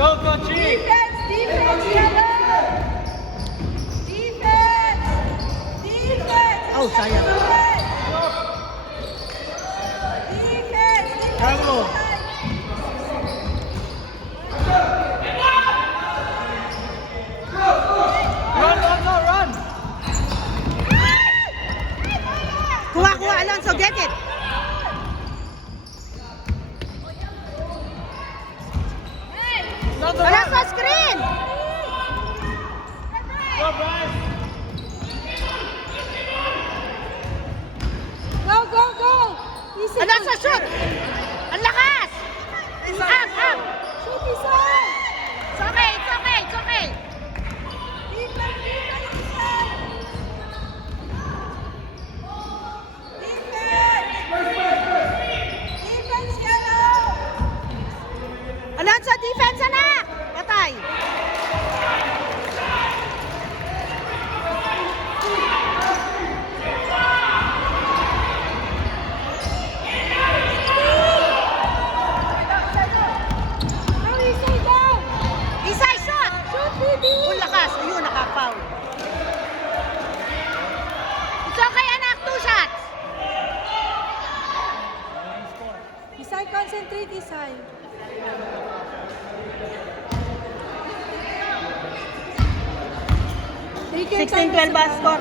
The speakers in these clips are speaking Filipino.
go, Chief! Defense, yellow! Defense! Defense! Oh, sayang. Defense! Bravo! Run, Alonso, run! Kuha, Alonso, get it. Alonso, Alonso, run! screen. Go, Bryce! Go! Easy. Alonso, shoot. Ang lakas. Up. Shoot, Isay! It's okay. Defense, Isay! Defense, yellow! Alonso, defense, anak. Patay. Now, Isay, down! Isay, shoot. Shoot, baby! Ang lakas. Ayun, nakapoul. It's okay, anak. 2 shots. Isay, concentrate, Isay. Take your 16-12 ba score?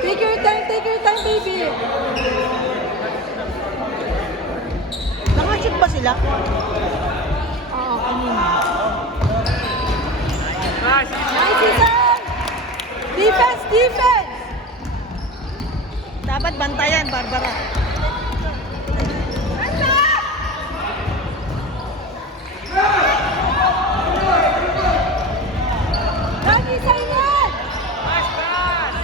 Take your time, baby. Naka-shoot ba sila? Oo, kanina. Nice! Nice, Isay! Defense! Dapat bantayan, Barbara. Run, Isay, run! Nice pass!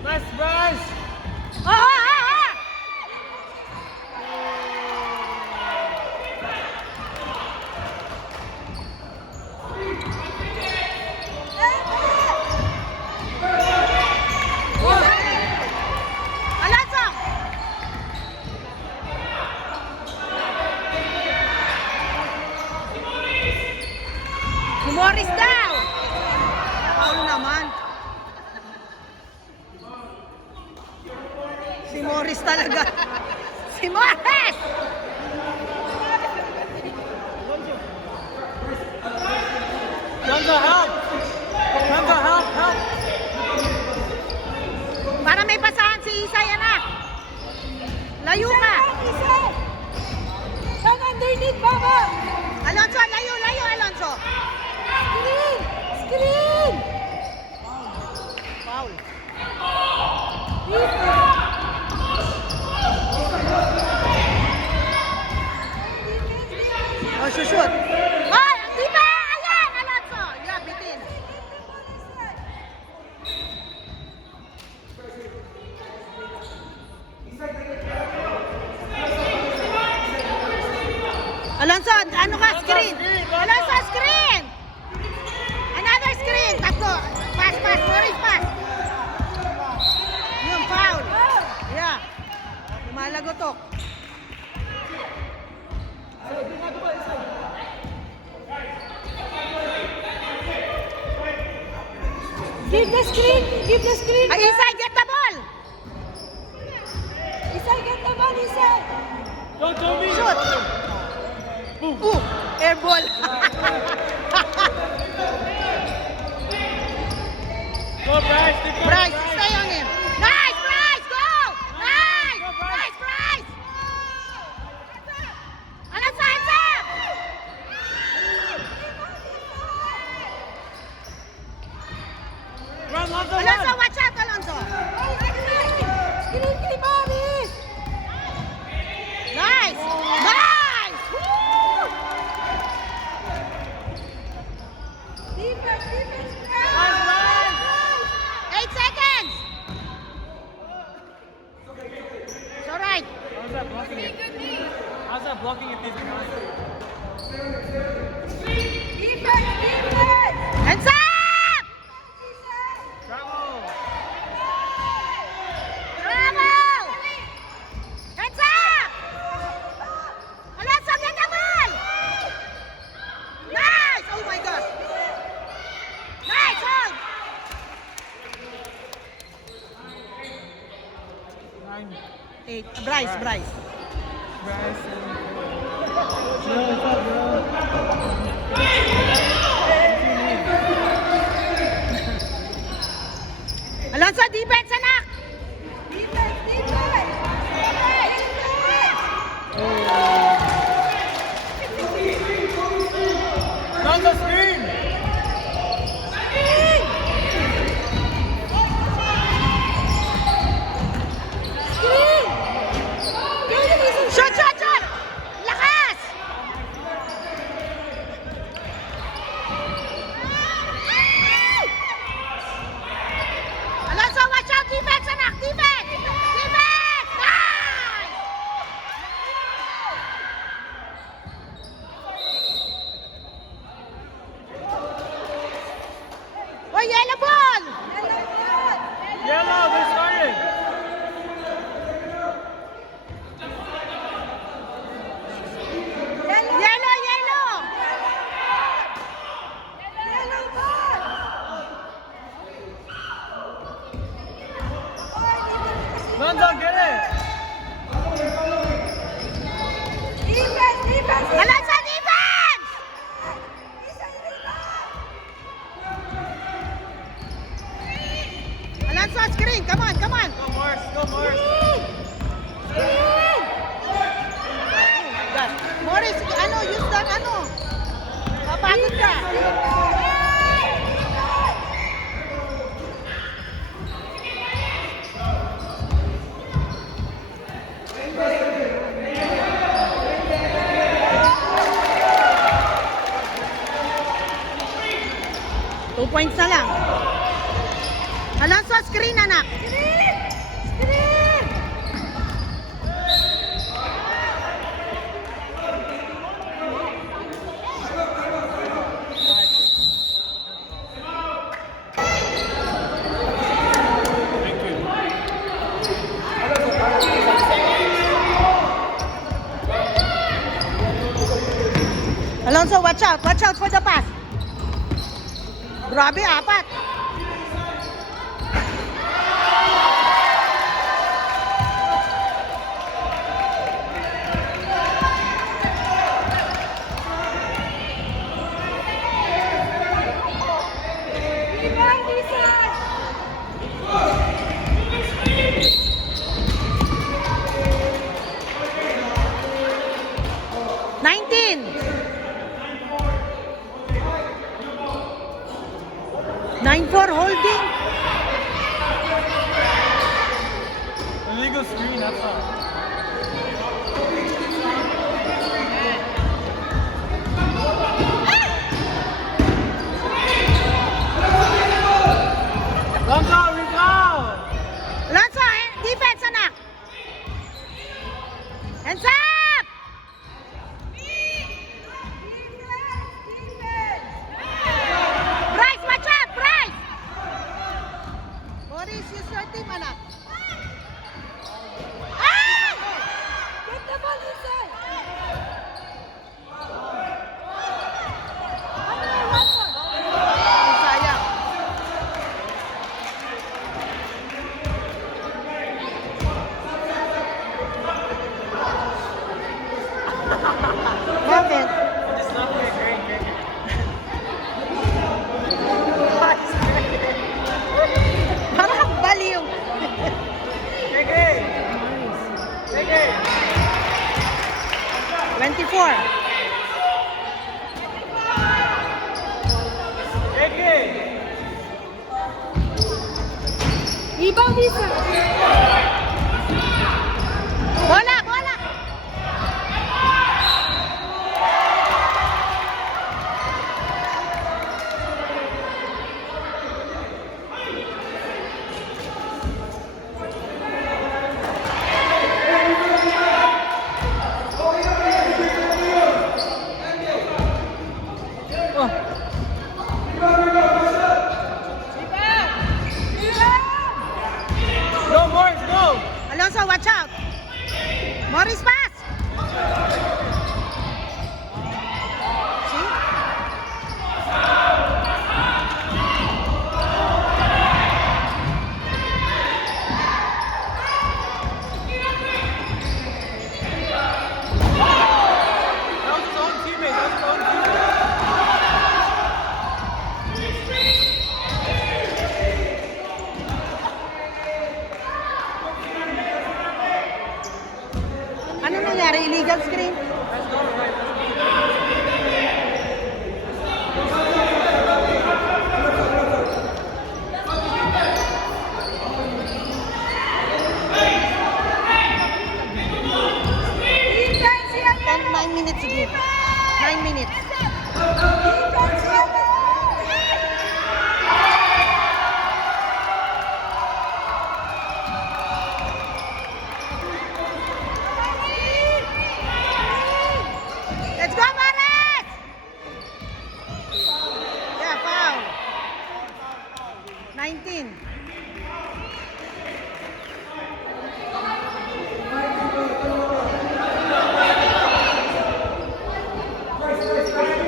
Nice, Bryce! Alonso! Si Morris daw! Paul naman. Si Morris talaga. Si Morris! Alonso, help! Alonso, help! Para may pasahan si Isay, anak. Layo ka. Isay! Run underneath, Baba! Alonso, layo, Alonso. Screen! Foul. Oh, shoot. Oh, di ba? Ayan, Alonso. Yeah, bitin. Alonso, ano ka? Screen. Alonso, screen. Another screen. Tatlo. Pass. Morris, pass. Yung foul. Yeah. Lumalagotok. Give the screen! Ay, Isay, get the ball. Isay, get the ball, Isay! Go, Toby! Shoot. Air ball. Go, Bryce! Defense, Bryce, stay on him. Nice, Bryce, go. Nice. Go, Bryce. Nice, Bryce. Alonso, hands up. Run, Alonso, Alonso, run! watch out, Alonso. Screen kay Morris! Nice. Woo! Defense! Nice, Bryce! 8 seconds. Hands up! Bravo. Bravo! Hands up! Alonso, get the ball! Nice! Oh my gosh! Nice hold! 9. 8. Bryce. Bryce. Alonso, defense, anak! Alonso, screen. Shot, shot, shot! Lakas! Alonso, watch out! Defense, anak! Defense! Defense! Nice! Oh, yellow ball! Yellow, they started. Yellow, yellow! Alonso, get it. Alonso, defense! Alonso, screen! Come on, come on! Go Morris, go Morris. Morris, use that, Papagod ka. Two points na lang. Alonso, screen, anak. Thank you. Alonso, watch out. Watch out for the pass. Grabe, apat. Nine for holding. Illegal screen, that's all. Alonso, rebound. Alonso, defense, anak. Hands up! Bryce, watch out, Bryce! Boris, use your team, anak. Ah! Get the ball inside. Sayang. Bakit? Just not play great, great. Parang baliw. KK. KK. 24. KK. Rebound isa. Bola, bola. 9 minutes. Let's go, Maris! Yeah, foul. 19.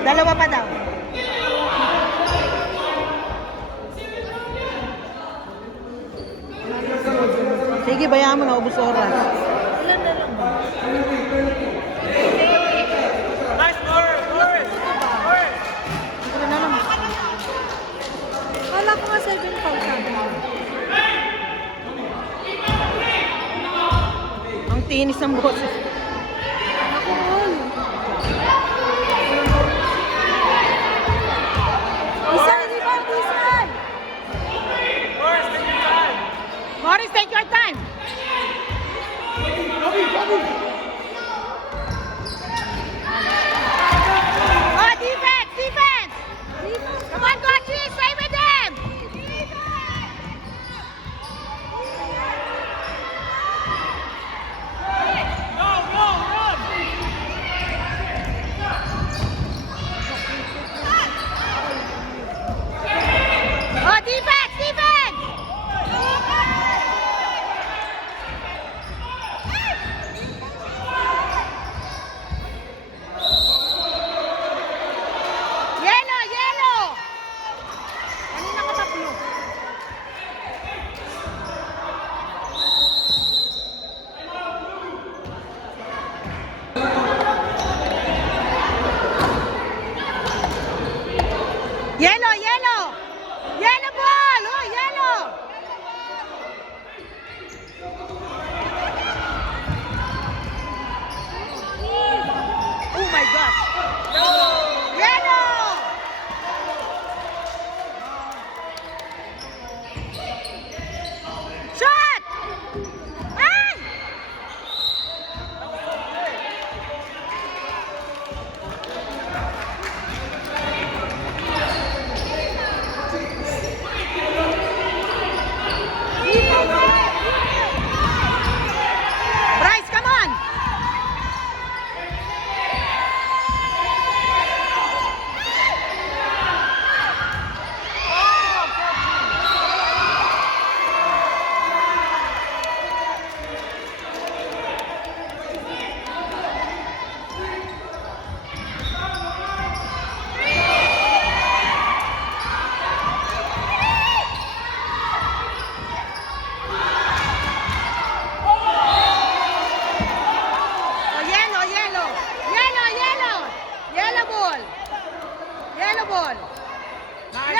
Dalawa pa daw. Sige, bayaan mo na, ubus oras. Nice, Morris! Morris! Morris! Ano na naman? Kala ko nga 7 fouls sabi. Ang tinis ng boses. Ako all. Isay, rebound, Isay! Morris, take your time! Morris, take your time. Oh, defense, defense. Come on, Kochi, stay with them. Go, go, run! Oh, defense, defense. Yellow, yellow. Kanina ka tatlo. Yellow, yellow. Yellow ball. Oh, yellow. Oh my gosh. Yellow. Shot. Ay! Bryce, come on. Oh, yellow, yellow. Yellow, yellow. Yellow ball. Yellow ball. Nice,